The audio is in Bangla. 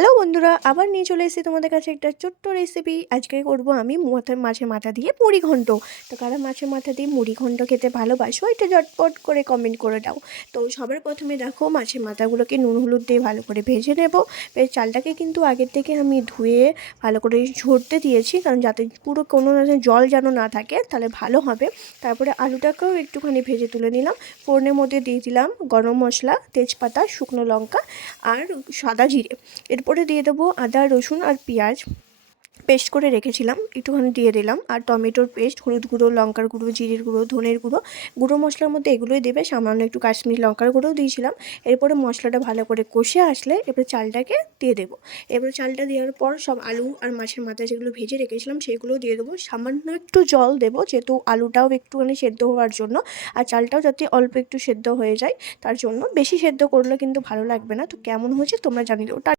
হ্যালো বন্ধুরা, আবার নিয়ে চলে এসেছি তোমাদের কাছে একটা ছোট্ট রেসিপি। আজকে করব আমি মাছের মাথা দিয়ে মুড়ি ঘন্ট। তো কারা মাছের মাথা দিয়ে মুড়ি ঘন্ট খেতে ভালোবাসো এটা ঝটপট করে কমেন্ট করে দাও। তো সবার প্রথমে দেখো, মাছের মাথাগুলোকে নুন হলুদ দিয়ে ভালো করে ভেজে নেব। চালটাকে কিন্তু আগের থেকে আমি ধুয়ে ভালো করে ঝরতে দিয়েছি, কারণ যাতে পুরো কোনো জল যেন না থাকে, তাহলে ভালো হবে। তারপরে আলুটাকেও একটুখানি ভেজে তুলে নিলাম। ফোড়নের মধ্যে দিয়ে দিলাম গরম মশলা, তেজপাতা, শুকনো লঙ্কা আর সাদা জিরে। এরপরে দিয়ে দেবো আদা রসুন আর পেঁয়াজ পেস্ট করে রেখেছিলাম, একটুখানি দিয়ে দিলাম। আর টমেটোর পেস্ট, হলুদ গুঁড়ো, লঙ্কার গুঁড়ো, জিরের গুঁড়ো, ধনের গুঁড়ো, গুঁড়ো মশলার মধ্যে এগুলোই দেবে। সামান্য একটু কাশ্মীরি লঙ্কার গুঁড়োও দিয়েছিলাম। এরপরে মশলাটা ভালো করে কষে আসলে এবারে চালটাকে দিয়ে দেবো। এবারে চালটা দেওয়ার পর সব আলু আর মাছের মাথা যেগুলো ভেজে রেখেছিলাম সেগুলো দিয়ে দেবো। সামান্য একটু জল দেবো, যেহেতু আলুটাও একটুখানি সেদ্ধ হওয়ার জন্য, আর চালটাও যাতে অল্প একটু সেদ্ধ হয়ে যায় তার জন্য। বেশি সেদ্ধ করলে কিন্তু ভালো লাগবে না। তো কেমন হয়েছে তোমরা জানিও।